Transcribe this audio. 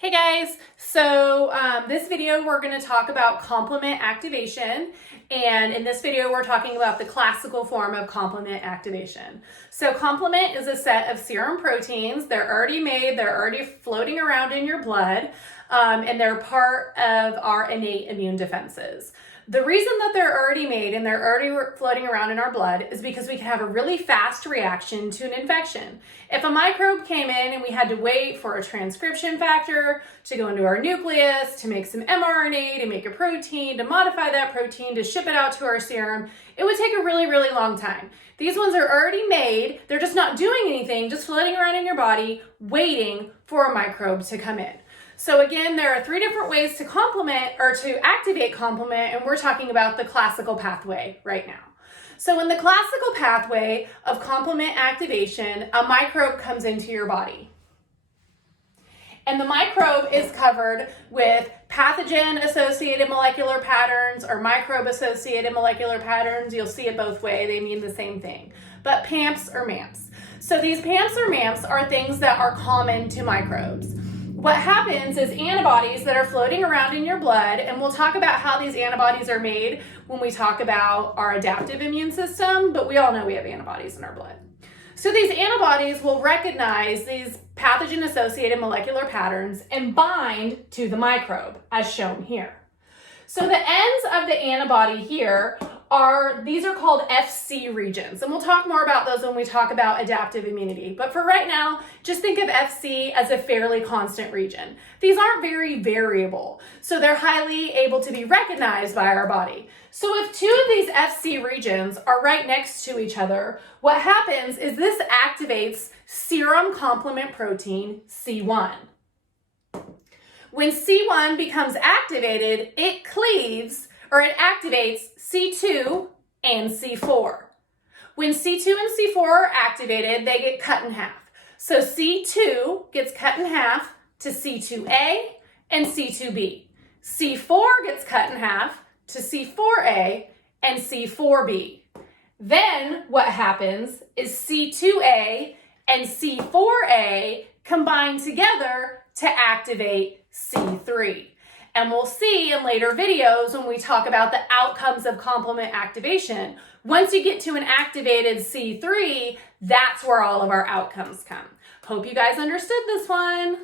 Hey guys, so this video we're going to talk about complement activation, and in this video we're talking about the classical form of complement activation. So complement is a set of serum proteins. They're already made, they're already floating around in your blood, and they're part of our innate immune defenses. The reason that they're already made and they're already floating around in our blood is because we can have a really fast reaction to an infection. If a microbe came in and we had to wait for a transcription factor to go into our nucleus, to make some mRNA, to make a protein, to modify that protein, to ship it out to our serum, it would take a really, really long time. These ones are already made. They're just not doing anything, just floating around in your body, waiting for a microbe to come in. So again, there are 3 different ways to complement or to activate complement, and we're talking about the classical pathway right now. So in the classical pathway of complement activation, a microbe comes into your body. And the microbe is covered with pathogen-associated molecular patterns or microbe-associated molecular patterns. You'll see it both ways. They mean the same thing. But PAMPs or MAMPs. So these PAMPs or MAMPs are things that are common to microbes. What happens is antibodies that are floating around in your blood, and we'll talk about how these antibodies are made when we talk about our adaptive immune system, but we all know we have antibodies in our blood. So these antibodies will recognize these pathogen-associated molecular patterns and bind to the microbe, as shown here. So the ends of the antibody here these are called Fc regions, and we'll talk more about those when we talk about adaptive immunity. But for right now, just think of Fc as a fairly constant region. These aren't very variable, so they're highly able to be recognized by our body. So if 2 of these Fc regions are right next to each other, what happens is this activates serum complement protein C1. When C1 becomes activated, it activates C2 and C4. When C2 and C4 are activated, they get cut in half. So C2 gets cut in half to C2A and C2B. C4 gets cut in half to C4A and C4B. Then what happens is C2A and C4A combine together to activate C3. And we'll see in later videos when we talk about the outcomes of complement activation. Once you get to an activated C3, that's where all of our outcomes come. Hope you guys understood this one.